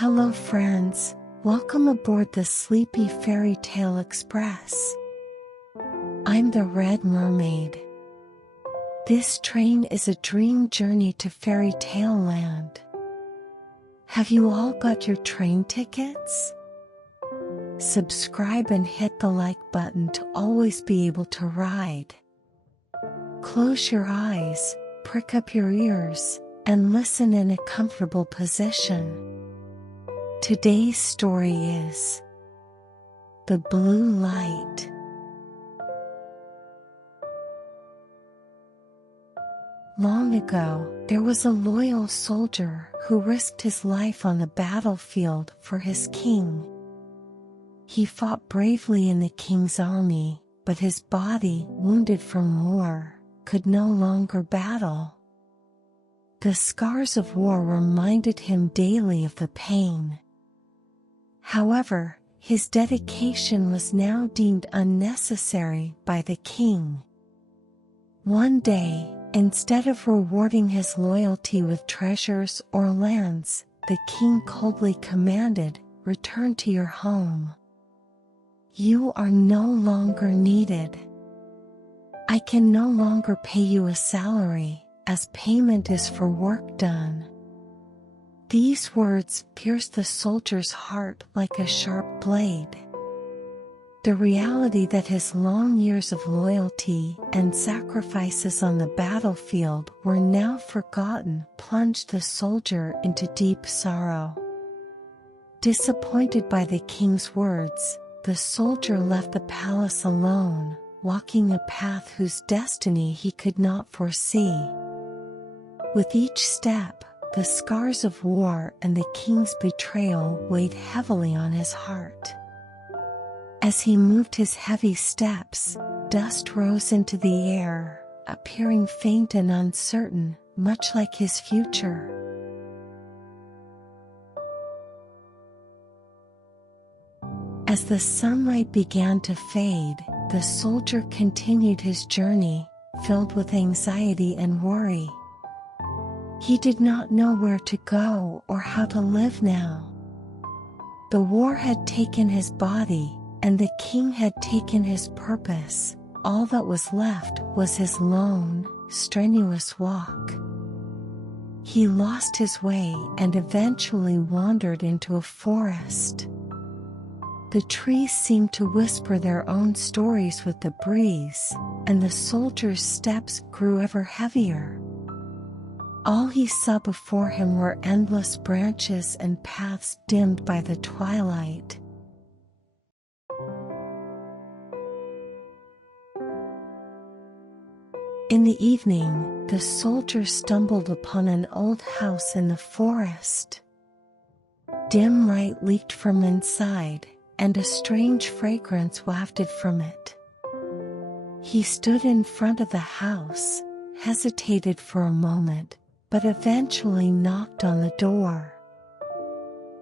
Hello friends, welcome aboard the Sleepy Fairy Tale Express. I'm the Red Mermaid. This train is a dream journey to fairy tale land. Have you all got your train tickets? Subscribe and hit the like button to always be able to ride. Close your eyes, prick up your ears, and listen in a comfortable position. Today's story is The Blue Light. Long ago, there was a loyal soldier who risked his life on the battlefield for his king. He fought bravely in the king's army, but his body, wounded from war, could no longer battle. The scars of war reminded him daily of the pain. However, his dedication was now deemed unnecessary by the king. One day, instead of rewarding his loyalty with treasures or lands, the king coldly commanded, "Return to your home. You are no longer needed. I can no longer pay you a salary, as payment is for work done." These words pierced the soldier's heart like a sharp blade. The reality that his long years of loyalty and sacrifices on the battlefield were now forgotten plunged the soldier into deep sorrow. Disappointed by the king's words, the soldier left the palace alone, walking a path whose destiny he could not foresee. With each step, the scars of war and the king's betrayal weighed heavily on his heart. As he moved his heavy steps, dust rose into the air, appearing faint and uncertain, much like his future. As the sunlight began to fade, the soldier continued his journey, filled with anxiety and worry. He did not know where to go or how to live now. The war had taken his body, and the king had taken his purpose. All that was left was his lone, strenuous walk. He lost his way and eventually wandered into a forest. The trees seemed to whisper their own stories with the breeze, and the soldier's steps grew ever heavier. All he saw before him were endless branches and paths dimmed by the twilight. In the evening, the soldier stumbled upon an old house in the forest. Dim light leaked from inside, and a strange fragrance wafted from it. He stood in front of the house, hesitated for a moment, but eventually knocked on the door.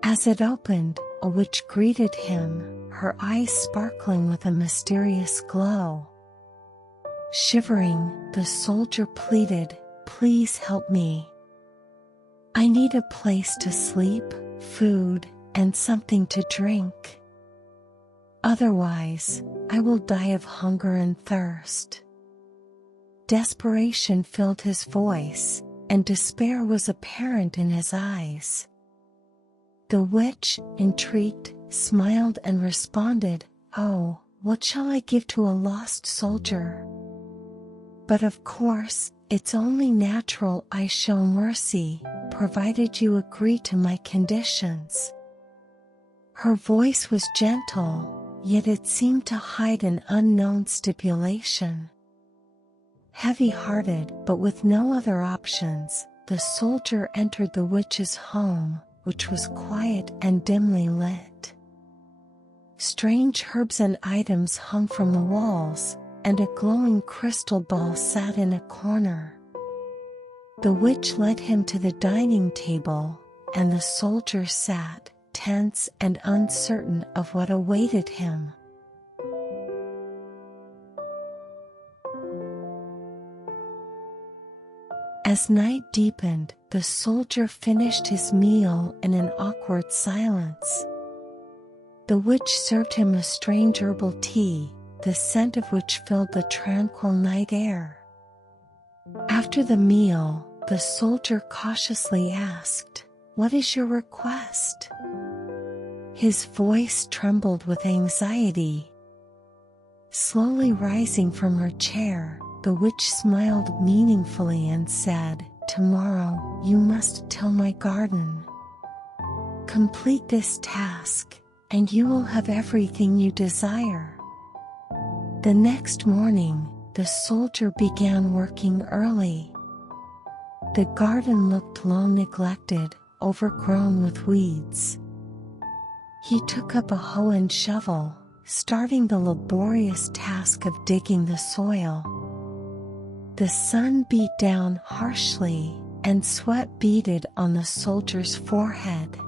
As it opened, a witch greeted him, her eyes sparkling with a mysterious glow. Shivering, the soldier pleaded, "Please help me. I need a place to sleep, food, and something to drink. Otherwise, I will die of hunger and thirst." Desperation filled his voice, and despair was apparent in his eyes. The witch, intrigued, smiled and responded, "Oh, what shall I give to a lost soldier? But of course, it's only natural I show mercy, provided you agree to my conditions." Her voice was gentle, yet it seemed to hide an unknown stipulation. Heavy-hearted but with no other options, the soldier entered the witch's home, which was quiet and dimly lit. Strange herbs and items hung from the walls, and a glowing crystal ball sat in a corner. The witch led him to the dining table, and the soldier sat, tense and uncertain of what awaited him. As night deepened, the soldier finished his meal in an awkward silence. The witch served him a strange herbal tea, the scent of which filled the tranquil night air. After the meal, the soldier cautiously asked, "What is your request?" His voice trembled with anxiety. Slowly rising from her chair, the witch smiled meaningfully and said, "Tomorrow, you must till my garden. Complete this task, and you will have everything you desire." The next morning, the soldier began working early. The garden looked long neglected, overgrown with weeds. He took up a hoe and shovel, starting the laborious task of digging the soil. The sun beat down harshly, and sweat beaded on the soldier's forehead.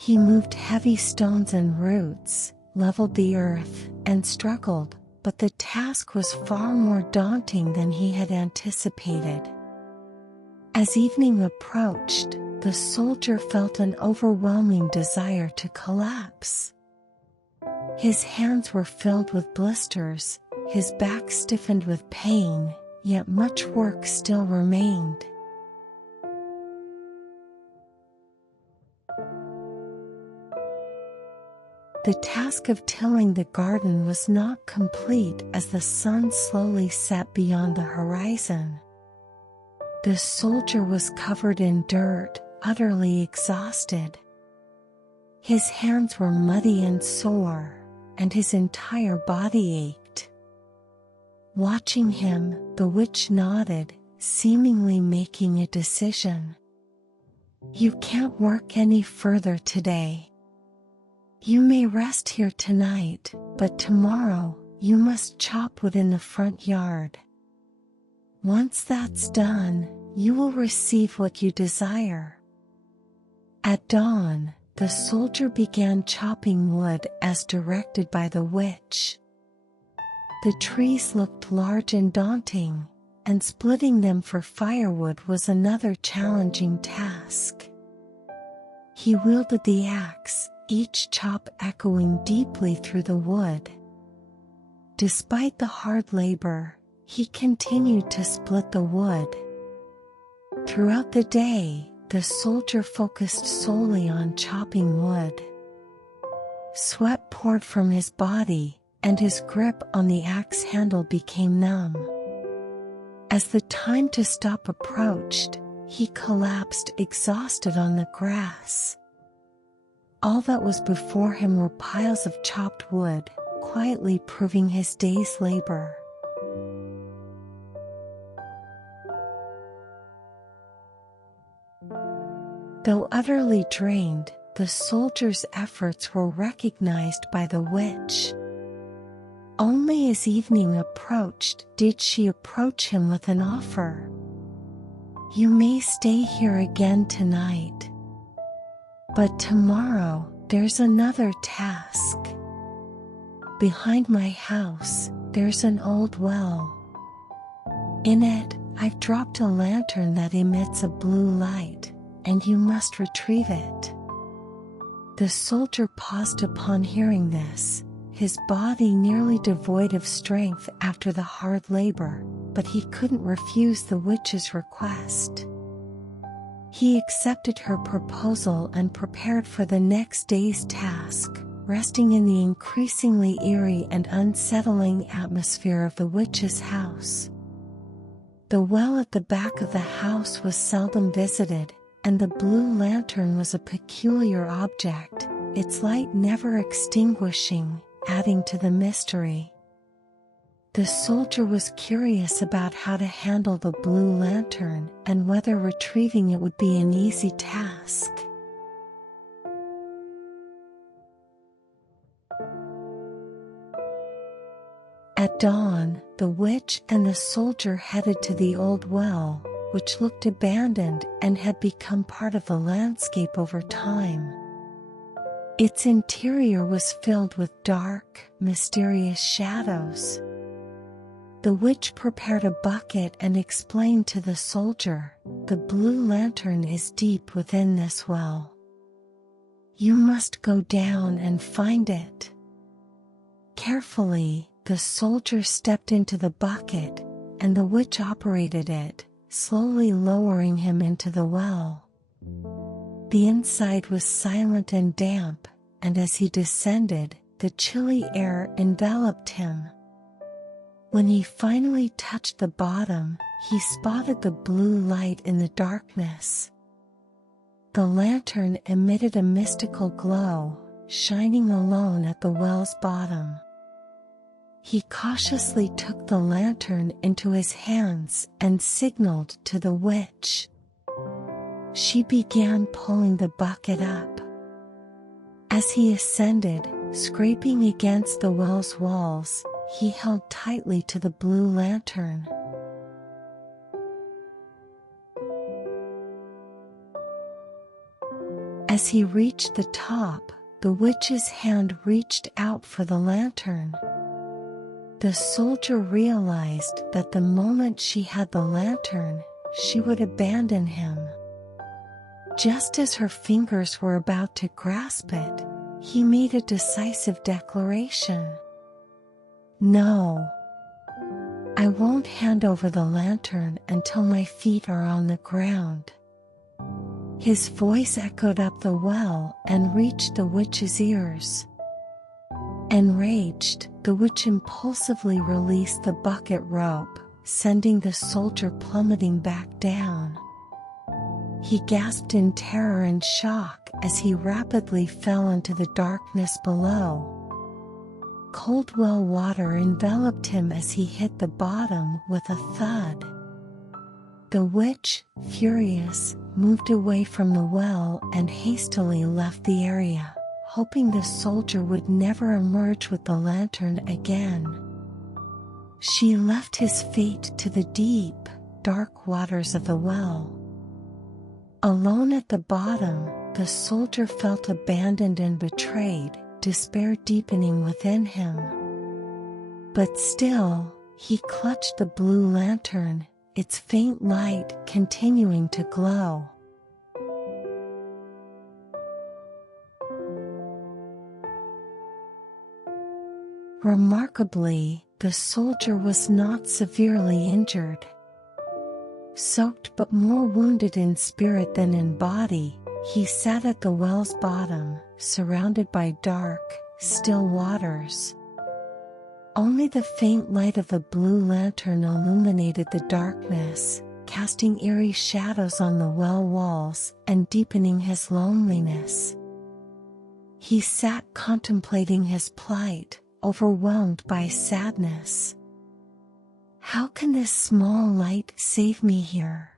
He moved heavy stones and roots, leveled the earth, and struggled, but the task was far more daunting than he had anticipated. As evening approached, the soldier felt an overwhelming desire to collapse. His hands were filled with blisters, his back stiffened with pain, yet much work still remained. The task of tilling the garden was not complete as the sun slowly set beyond the horizon. The soldier was covered in dirt, utterly exhausted. His hands were muddy and sore, and his entire body ached. Watching him, the witch nodded, seemingly making a decision. "You can't work any further today. You may rest here tonight, but tomorrow, you must chop wood in the front yard. Once that's done, you will receive what you desire." At dawn, the soldier began chopping wood as directed by the witch. The trees looked large and daunting, and splitting them for firewood was another challenging task. He wielded the axe, each chop echoing deeply through the wood. Despite the hard labor, he continued to split the wood. Throughout the day, the soldier focused solely on chopping wood. Sweat poured from his body, and his grip on the axe handle became numb. As the time to stop approached, he collapsed exhausted on the grass. All that was before him were piles of chopped wood, quietly proving his day's labor. Though utterly drained, the soldier's efforts were recognized by the witch. Only as evening approached did she approach him with an offer. "You may stay here again tonight. But tomorrow, there's another task. Behind my house, there's an old well. In it, I've dropped a lantern that emits a blue light, and you must retrieve it." The soldier paused upon hearing this, his body nearly devoid of strength after the hard labor, but he couldn't refuse the witch's request. He accepted her proposal and prepared for the next day's task, resting in the increasingly eerie and unsettling atmosphere of the witch's house. The well at the back of the house was seldom visited, and the blue lantern was a peculiar object, its light never extinguishing, adding to the mystery. The soldier was curious about how to handle the blue lantern and whether retrieving it would be an easy task. At dawn, the witch and the soldier headed to the old well, which looked abandoned and had become part of the landscape over time. Its interior was filled with dark, mysterious shadows. The witch prepared a bucket and explained to the soldier, "The blue lantern is deep within this well. You must go down and find it." Carefully, the soldier stepped into the bucket, and the witch operated it, slowly lowering him into the well. The inside was silent and damp, and as he descended, the chilly air enveloped him. When he finally touched the bottom, he spotted the blue light in the darkness. The lantern emitted a mystical glow, shining alone at the well's bottom. He cautiously took the lantern into his hands and signaled to the witch. She began pulling the bucket up. As he ascended, scraping against the well's walls, he held tightly to the blue lantern. As he reached the top, the witch's hand reached out for the lantern. The soldier realized that the moment she had the lantern, she would abandon him. Just as her fingers were about to grasp it, he made a decisive declaration. "No, I won't hand over the lantern until my feet are on the ground." His voice echoed up the well and reached the witch's ears. Enraged, the witch impulsively released the bucket rope, sending the soldier plummeting back down. He gasped in terror and shock as he rapidly fell into the darkness below. Cold well water enveloped him as he hit the bottom with a thud. The witch, furious, moved away from the well and hastily left the area, hoping the soldier would never emerge with the lantern again. She left his fate to the deep, dark waters of the well. Alone at the bottom, the soldier felt abandoned and betrayed, despair deepening within him. But still, he clutched the blue lantern, its faint light continuing to glow. Remarkably, the soldier was not severely injured. Soaked but more wounded in spirit than in body, he sat at the well's bottom, surrounded by dark, still waters. Only the faint light of the blue lantern illuminated the darkness, casting eerie shadows on the well walls and deepening his loneliness. He sat contemplating his plight, overwhelmed by sadness. "How can this small light save me here?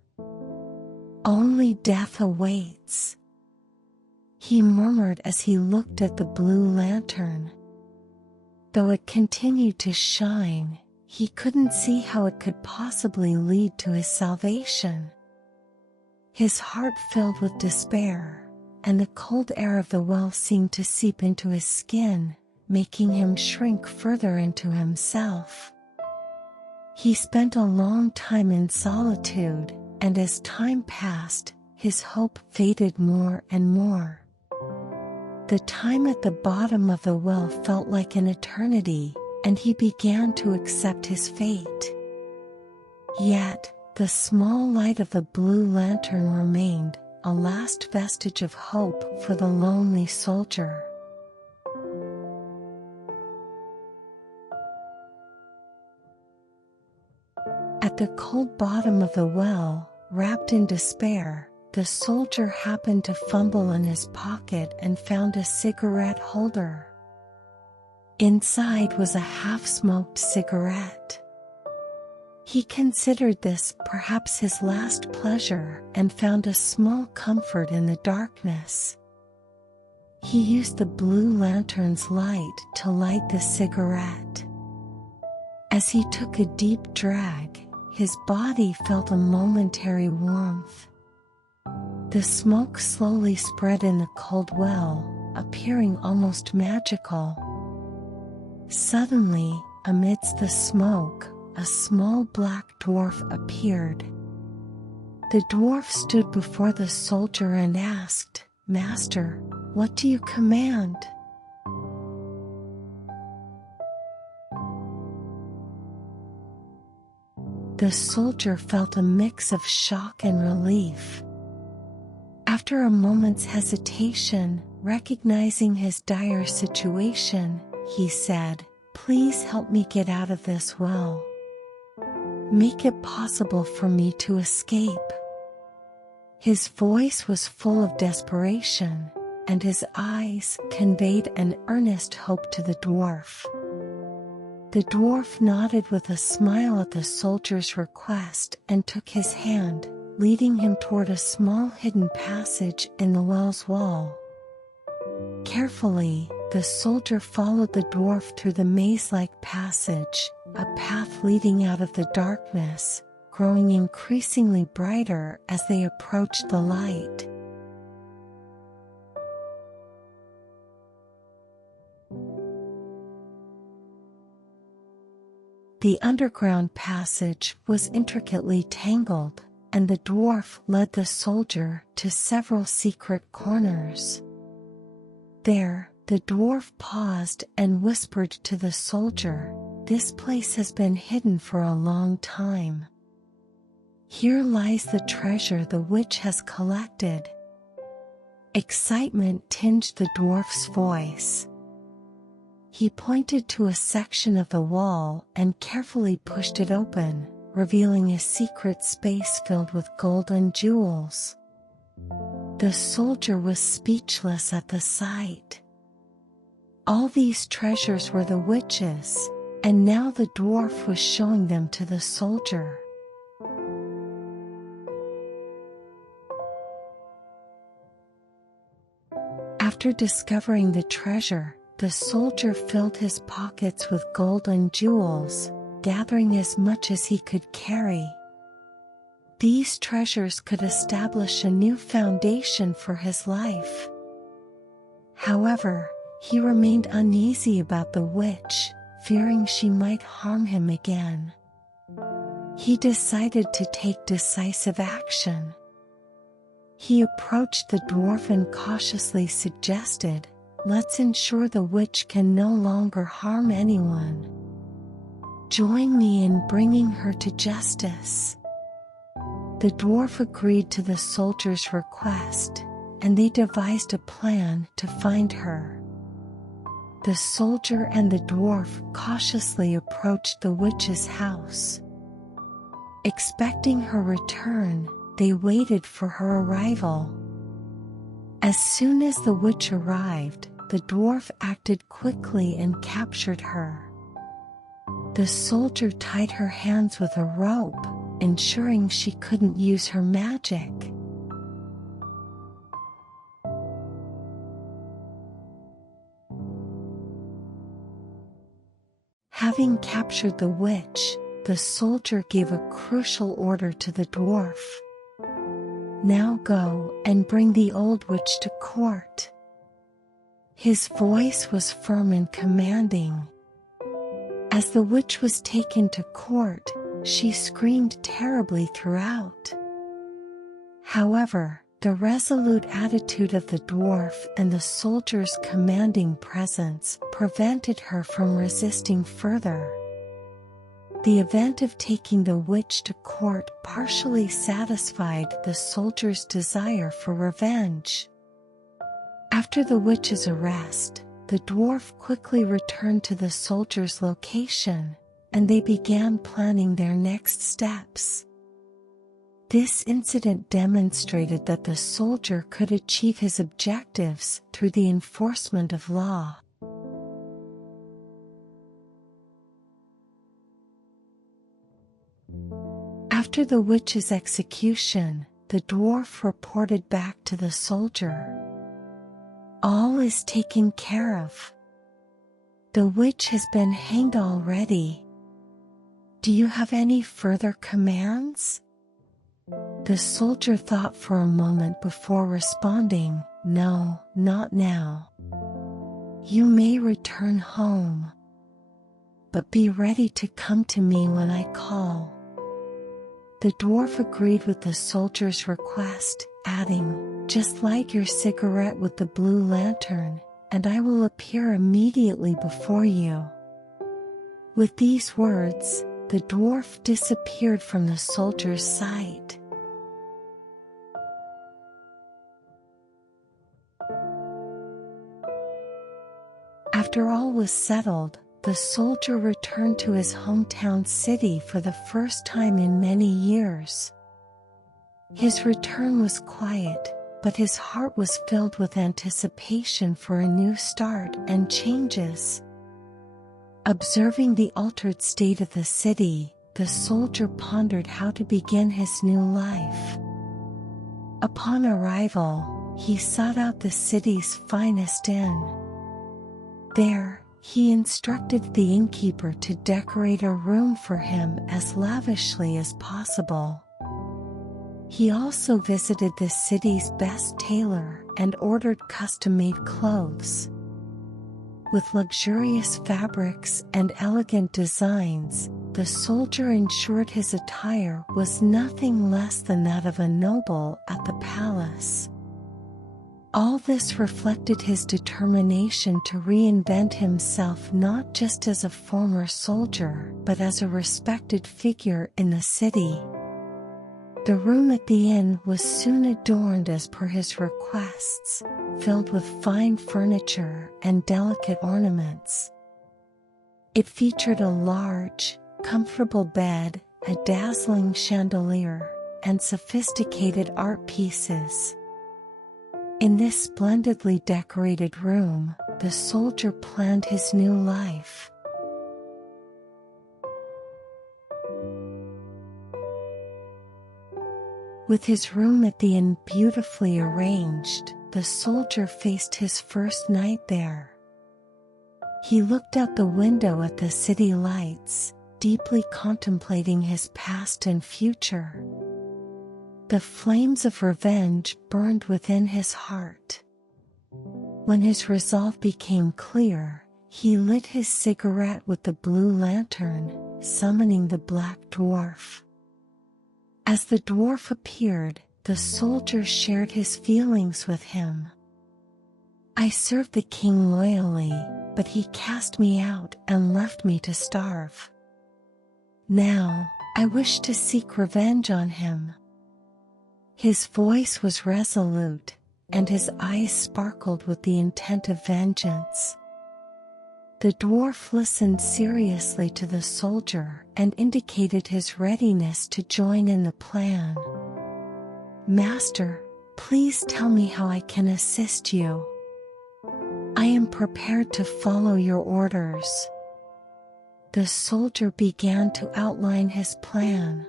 Only death awaits," he murmured as he looked at the blue lantern. Though it continued to shine, he couldn't see how it could possibly lead to his salvation. His heart filled with despair, and the cold air of the well seemed to seep into his skin, making him shrink further into himself. He spent a long time in solitude, and as time passed, his hope faded more and more. The time at the bottom of the well felt like an eternity, and he began to accept his fate. Yet, the small light of the blue lantern remained, a last vestige of hope for the lonely soldier. At the cold bottom of the well, wrapped in despair, the soldier happened to fumble in his pocket and found a cigarette holder. Inside was a half-smoked cigarette. He considered this perhaps his last pleasure and found a small comfort in the darkness. He used the blue lantern's light to light the cigarette. As he took a deep drag, his body felt a momentary warmth. The smoke slowly spread in the cold well, appearing almost magical. Suddenly, amidst the smoke, a small black dwarf appeared. The dwarf stood before the soldier and asked, "Master, what do you command?" The soldier felt a mix of shock and relief. After a moment's hesitation, recognizing his dire situation, he said, "Please help me get out of this well. Make it possible for me to escape." His voice was full of desperation, and his eyes conveyed an earnest hope to the dwarf. The dwarf nodded with a smile at the soldier's request and took his hand, leading him toward a small hidden passage in the well's wall. Carefully, the soldier followed the dwarf through the maze-like passage, a path leading out of the darkness, growing increasingly brighter as they approached the light. The underground passage was intricately tangled, and the dwarf led the soldier to several secret corners. There, the dwarf paused and whispered to the soldier, "This place has been hidden for a long time. Here lies the treasure the witch has collected." Excitement tinged the dwarf's voice. He pointed to a section of the wall and carefully pushed it open, revealing a secret space filled with gold and jewels. The soldier was speechless at the sight. All these treasures were the witch's, and now the dwarf was showing them to the soldier. After discovering the treasure, the soldier filled his pockets with gold and jewels, gathering as much as he could carry. These treasures could establish a new foundation for his life. However, he remained uneasy about the witch, fearing she might harm him again. He decided to take decisive action. He approached the dwarf and cautiously suggested, "Let's ensure the witch can no longer harm anyone. Join me in bringing her to justice." The dwarf agreed to the soldier's request, and they devised a plan to find her. The soldier and the dwarf cautiously approached the witch's house. Expecting her return, they waited for her arrival. As soon as the witch arrived, the dwarf acted quickly and captured her. The soldier tied her hands with a rope, ensuring she couldn't use her magic. Having captured the witch, the soldier gave a crucial order to the dwarf. "Now go and bring the old witch to court." His voice was firm and commanding. As the witch was taken to court, she screamed terribly throughout. However, the resolute attitude of the dwarf and the soldier's commanding presence prevented her from resisting further. The event of taking the witch to court partially satisfied the soldier's desire for revenge. After the witch's arrest, the dwarf quickly returned to the soldier's location, and they began planning their next steps. This incident demonstrated that the soldier could achieve his objectives through the enforcement of law. After the witch's execution, the dwarf reported back to the soldier, "All is taken care of. The witch has been hanged already. Do you have any further commands?" The soldier thought for a moment before responding, "No, not now. You may return home." but be ready to come to me when I call." The dwarf agreed with the soldier's request, adding, "Just light your cigarette with the blue lantern, and I will appear immediately before you." With these words, the dwarf disappeared from the soldier's sight. After all was settled, the soldier returned to his hometown city for the first time in many years. His return was quiet, but his heart was filled with anticipation for a new start and changes. Observing the altered state of the city, the soldier pondered how to begin his new life. Upon arrival, he sought out the city's finest inn. There, he instructed the innkeeper to decorate a room for him as lavishly as possible. He also visited the city's best tailor and ordered custom-made clothes. With luxurious fabrics and elegant designs, the soldier ensured his attire was nothing less than that of a noble at the palace. All this reflected his determination to reinvent himself not just as a former soldier but as a respected figure in the city. The room at the inn was soon adorned as per his requests, filled with fine furniture and delicate ornaments. It featured a large, comfortable bed, a dazzling chandelier, and sophisticated art pieces. In this splendidly decorated room, the soldier planned his new life. With his room at the inn beautifully arranged, the soldier faced his first night there. He looked out the window at the city lights, deeply contemplating his past and future. The flames of revenge burned within his heart. When his resolve became clear, he lit his cigarette with the blue lantern, summoning the black dwarf. As the dwarf appeared, the soldier shared his feelings with him. "I served the king loyally, but he cast me out and left me to starve. Now, I wish to seek revenge on him." His voice was resolute, and his eyes sparkled with the intent of vengeance. The dwarf listened seriously to the soldier and indicated his readiness to join in the plan. "Master, please tell me how I can assist you. I am prepared to follow your orders." The soldier began to outline his plan.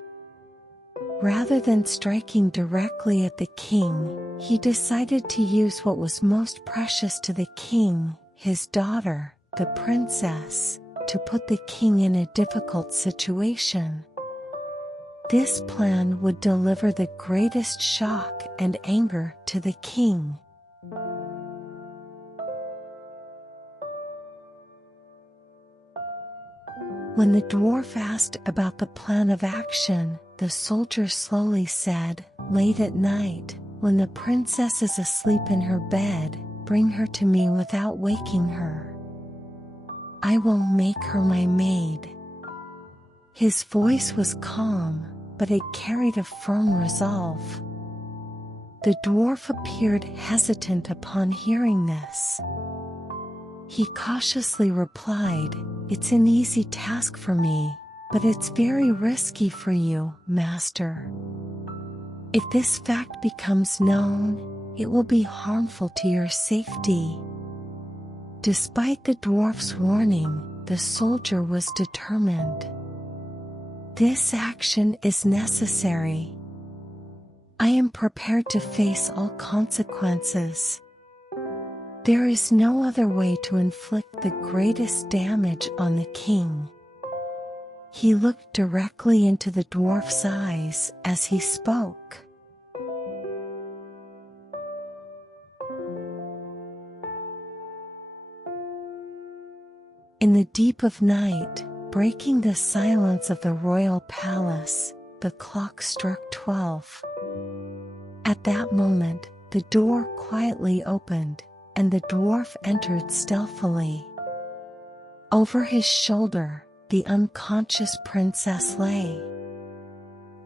Rather than striking directly at the king, he decided to use what was most precious to the king, his daughter, the princess, to put the king in a difficult situation. This plan would deliver the greatest shock and anger to the king. When the dwarf asked about the plan of action, the soldier slowly said, "Late at night, when the princess is asleep in her bed, bring her to me without waking her. I will make her my maid." His voice was calm, but it carried a firm resolve. The dwarf appeared hesitant upon hearing this. He cautiously replied, "It's an easy task for me, but it's very risky for you, master. If this fact becomes known, it will be harmful to your safety." Despite the dwarf's warning, the soldier was determined. "This action is necessary. I am prepared to face all consequences. There is no other way to inflict the greatest damage on the king." He looked directly into the dwarf's eyes as he spoke. In the deep of night, breaking the silence of the royal palace, the clock struck 12. At that moment, the door quietly opened, and the dwarf entered stealthily. Over his shoulder, the unconscious princess lay.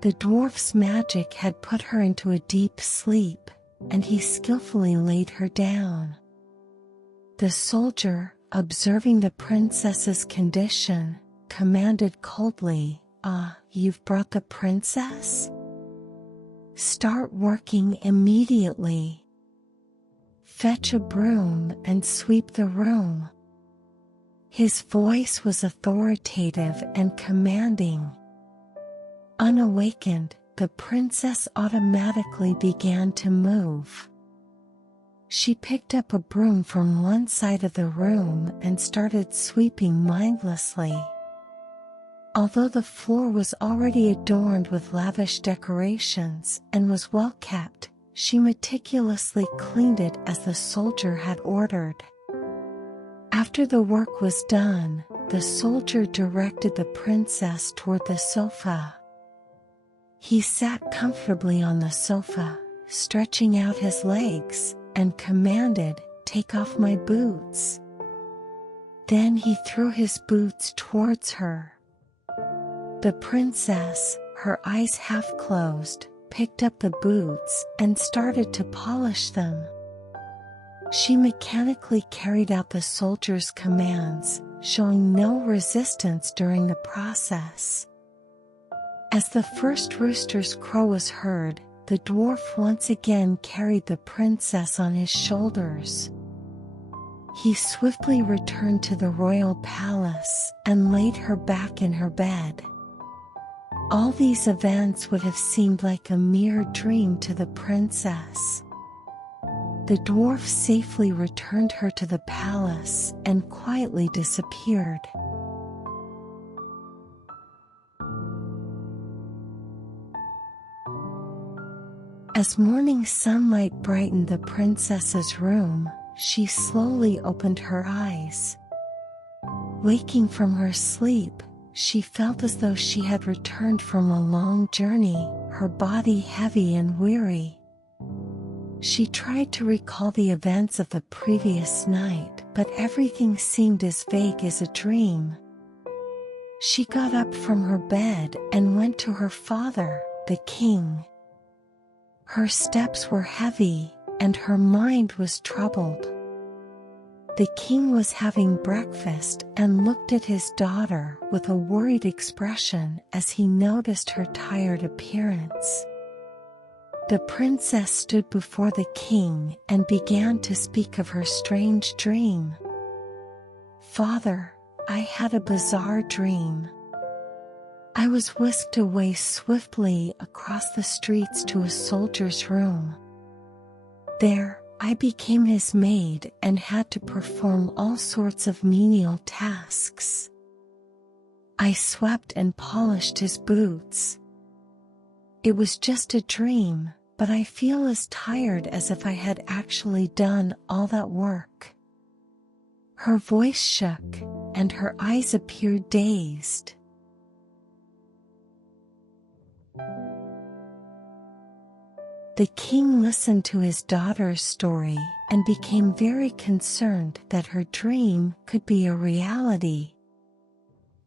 The dwarf's magic had put her into a deep sleep, and he skillfully laid her down. The soldier, observing the princess's condition, commanded coldly, "Ah, you've brought the princess? Start working immediately. Fetch a broom and sweep the room." His voice was authoritative and commanding. Unawakened, the princess automatically began to move. She picked up a broom from one side of the room and started sweeping mindlessly. Although the floor was already adorned with lavish decorations and was well kept, she meticulously cleaned it as the soldier had ordered. After the work was done, the soldier directed the princess toward the sofa. He sat comfortably on the sofa, stretching out his legs, and commanded, "Take off my boots." Then he threw his boots towards her. The princess, her eyes half closed, picked up the boots and started to polish them. She mechanically carried out the soldier's commands, showing no resistance during the process. As the first rooster's crow was heard, the dwarf once again carried the princess on his shoulders. He swiftly returned to the royal palace and laid her back in her bed. All these events would have seemed like a mere dream to the princess. The dwarf safely returned her to the palace and quietly disappeared. As morning sunlight brightened the princess's room, she slowly opened her eyes. Waking from her sleep, she felt as though she had returned from a long journey, her body heavy and weary. She tried to recall the events of the previous night, but everything seemed as vague as a dream. She got up from her bed and went to her father, the king. Her steps were heavy, and her mind was troubled. The king was having breakfast and looked at his daughter with a worried expression as he noticed her tired appearance. The princess stood before the king and began to speak of her strange dream. "Father, I had a bizarre dream. I was whisked away swiftly across the streets to a soldier's room. There, I became his maid and had to perform all sorts of menial tasks. I swept and polished his boots. It was just a dream, but I feel as tired as if I had actually done all that work." Her voice shook, and her eyes appeared dazed. The king listened to his daughter's story and became very concerned that her dream could be a reality.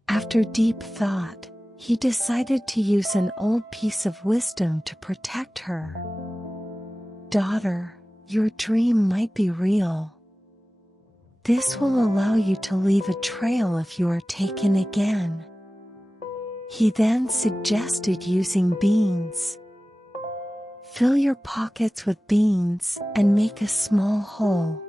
After deep thought, he decided to use an old piece of wisdom to protect her. "Daughter, your dream might be real. This will allow you to leave a trail if you are taken again." He then suggested using beans. "Fill your pockets with beans and make a small hole.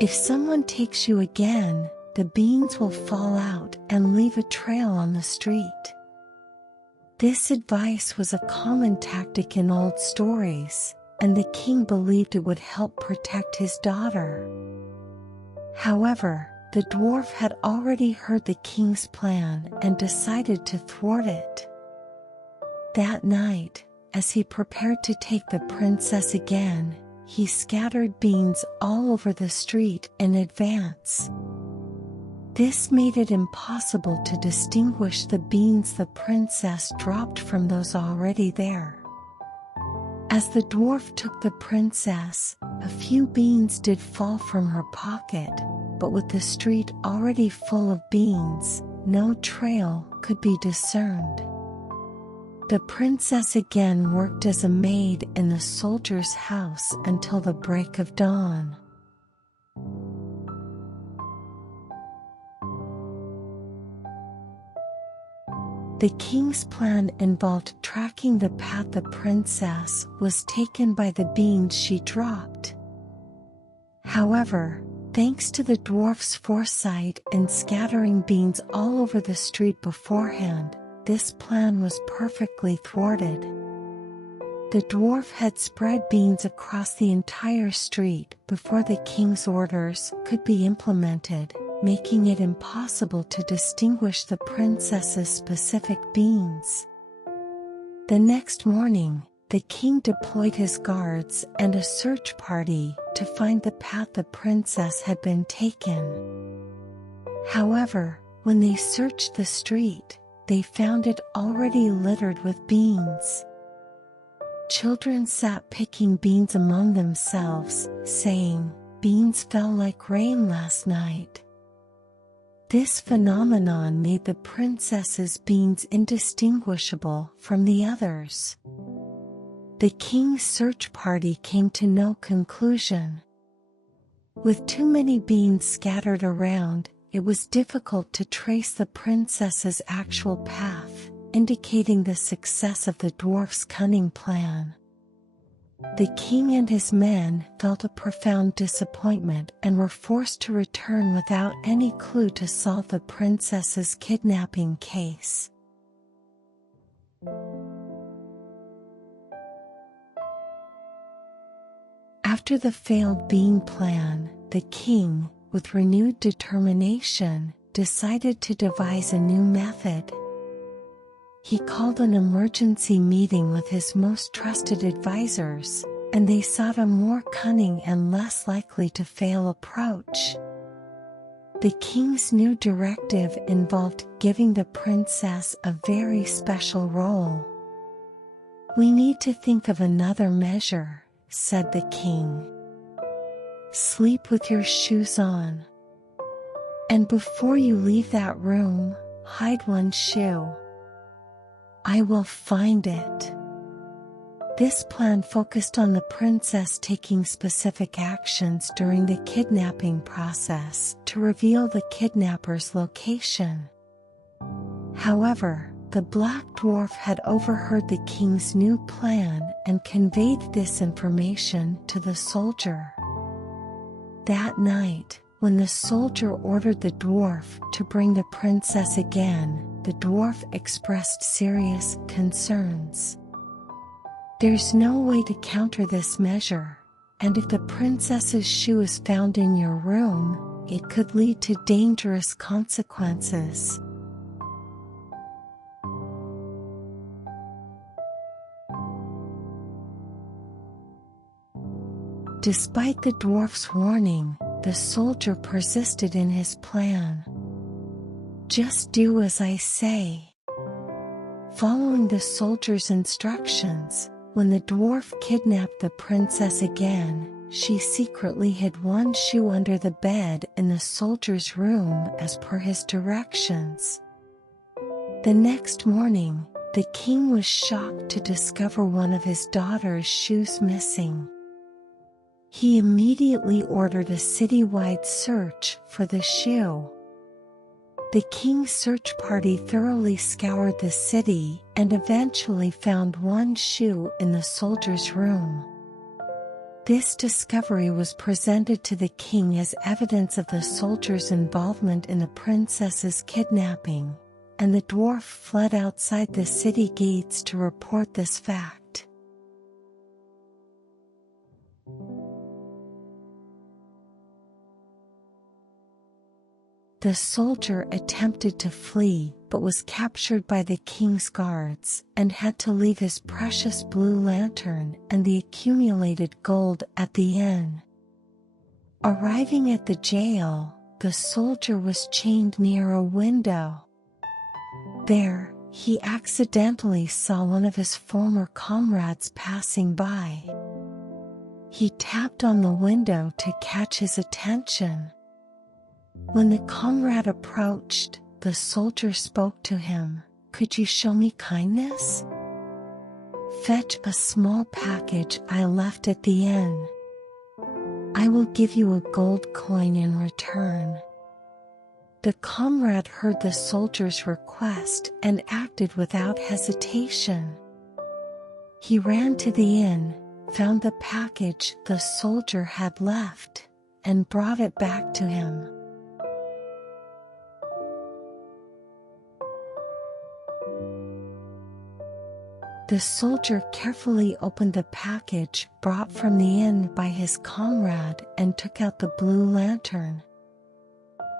If someone takes you again, the beans will fall out and leave a trail on the street." This advice was a common tactic in old stories, and the king believed it would help protect his daughter. However, the dwarf had already heard the king's plan and decided to thwart it. That night, as he prepared to take the princess again, he scattered beans all over the street in advance. This made it impossible to distinguish the beans the princess dropped from those already there. As the dwarf took the princess, a few beans did fall from her pocket, but with the street already full of beans, no trail could be discerned. The princess again worked as a maid in the soldier's house until the break of dawn. The king's plan involved tracking the path the princess was taken by the beans she dropped. However, thanks to the dwarf's foresight in scattering beans all over the street beforehand, this plan was perfectly thwarted. The dwarf had spread beans across the entire street before the king's orders could be implemented, making it impossible to distinguish the princess's specific beans. The next morning, the king deployed his guards and a search party to find the path the princess had been taken. However, when they searched the street, they found it already littered with beans. Children sat picking beans among themselves, saying, "Beans fell like rain last night." This phenomenon made the princess's beans indistinguishable from the others. The king's search party came to no conclusion. With too many beans scattered around, it was difficult to trace the princess's actual path, indicating the success of the dwarf's cunning plan. The king and his men felt a profound disappointment and were forced to return without any clue to solve the princess's kidnapping case. After the failed bean plan, the king, with renewed determination, decided to devise a new method. He called an emergency meeting with his most trusted advisors, and they sought a more cunning and less likely to fail approach. The king's new directive involved giving the princess a very special role. "We need to think of another measure," said the king. "Sleep with your shoes on. And before you leave that room, hide one shoe. I will find it." This plan focused on the princess taking specific actions during the kidnapping process to reveal the kidnapper's location. However, the black dwarf had overheard the king's new plan and conveyed this information to the soldier. That night, when the soldier ordered the dwarf to bring the princess again, the dwarf expressed serious concerns. "There's no way to counter this measure, and if the princess's shoe is found in your room, it could lead to dangerous consequences." Despite the dwarf's warning, the soldier persisted in his plan. "Just do as I say." Following the soldier's instructions, when the dwarf kidnapped the princess again, she secretly hid one shoe under the bed in the soldier's room as per his directions. The next morning, the king was shocked to discover one of his daughter's shoes missing. He immediately ordered a citywide search for the shoe. The king's search party thoroughly scoured the city and eventually found one shoe in the soldier's room. This discovery was presented to the king as evidence of the soldier's involvement in the princess's kidnapping, and the dwarf fled outside the city gates to report this fact. The soldier attempted to flee but was captured by the king's guards and had to leave his precious blue lantern and the accumulated gold at the inn. Arriving at the jail, the soldier was chained near a window. There, he accidentally saw one of his former comrades passing by. He tapped on the window to catch his attention. When the comrade approached, the soldier spoke to him. "Could you show me kindness? Fetch a small package I left at the inn. I will give you a gold coin in return." The comrade heard the soldier's request and acted without hesitation. He ran to the inn, found the package the soldier had left, and brought it back to him. The soldier carefully opened the package brought from the inn by his comrade and took out the blue lantern.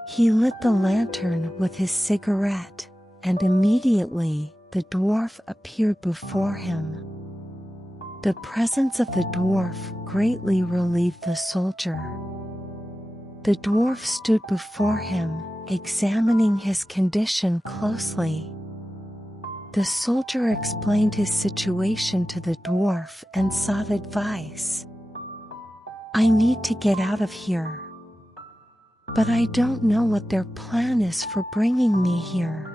He lit the lantern with his cigarette, and immediately the dwarf appeared before him. The presence of the dwarf greatly relieved the soldier. The dwarf stood before him, examining his condition closely. The soldier explained his situation to the dwarf and sought advice. "I need to get out of here, but I don't know what their plan is for bringing me here."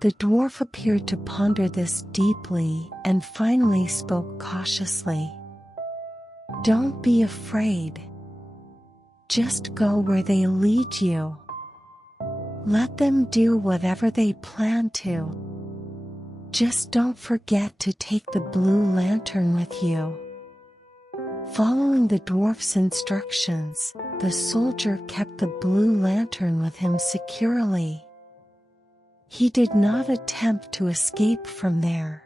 The dwarf appeared to ponder this deeply and finally spoke cautiously. "Don't be afraid. Just go where they lead you. Let them do whatever they plan to. Just don't forget to take the blue lantern with you." Following the dwarf's instructions, the soldier kept the blue lantern with him securely. He did not attempt to escape from there.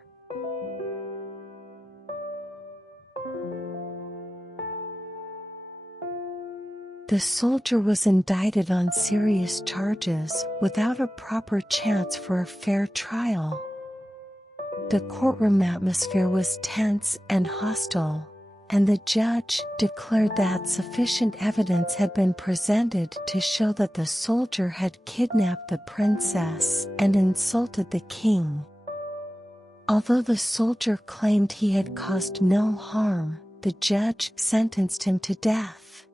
The soldier was indicted on serious charges without a proper chance for a fair trial. The courtroom atmosphere was tense and hostile, and the judge declared that sufficient evidence had been presented to show that the soldier had kidnapped the princess and insulted the king. Although the soldier claimed he had caused no harm, the judge sentenced him to death.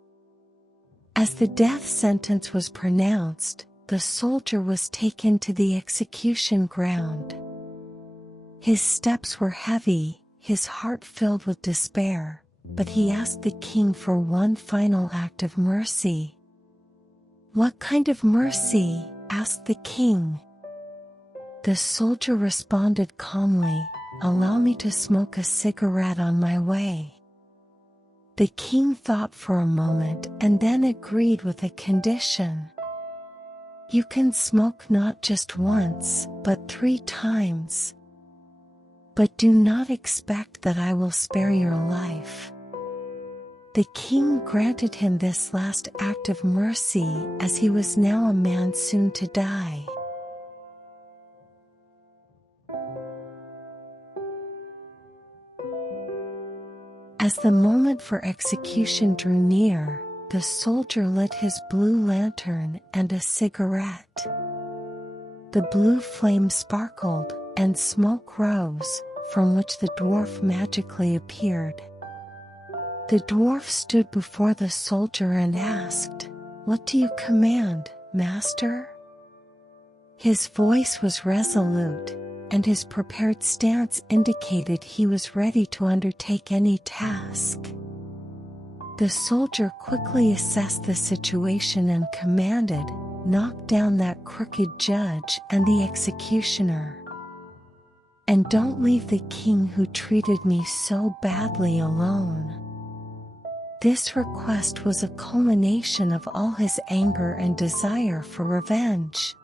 As the death sentence was pronounced, the soldier was taken to the execution ground. His steps were heavy, his heart filled with despair, but he asked the king for one final act of mercy. "What kind of mercy?" asked the king. The soldier responded calmly, "Allow me to smoke a cigarette on my way." The king thought for a moment and then agreed with a condition. "You can smoke not just once, but 3 times. But do not expect that I will spare your life." The king granted him this last act of mercy, as he was now a man soon to die. As the moment for execution drew near, the soldier lit his blue lantern and a cigarette. The blue flame sparkled, and smoke rose, from which the dwarf magically appeared. The dwarf stood before the soldier and asked, "What do you command, master?" His voice was resolute, and his prepared stance indicated he was ready to undertake any task. The soldier quickly assessed the situation and commanded, "Knock down that crooked judge and the executioner. And don't leave the king who treated me so badly alone." This request was a culmination of all his anger and desire for revenge.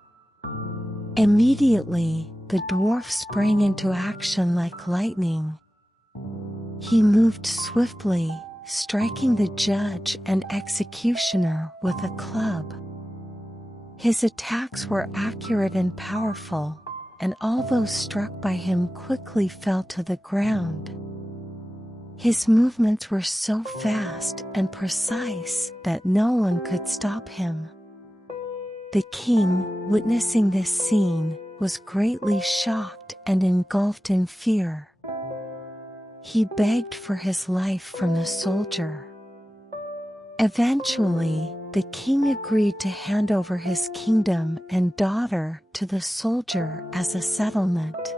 Immediately, the dwarf sprang into action like lightning. He moved swiftly, striking the judge and executioner with a club. His attacks were accurate and powerful, and all those struck by him quickly fell to the ground. His movements were so fast and precise that no one could stop him. The king, witnessing this scene, was greatly shocked and engulfed in fear. He begged for his life from the soldier. Eventually, the king agreed to hand over his kingdom and daughter to the soldier as a settlement.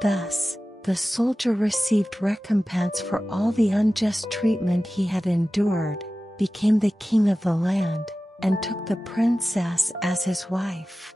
Thus, the soldier received recompense for all the unjust treatment he had endured, became the king of the land, and took the princess as his wife.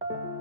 you.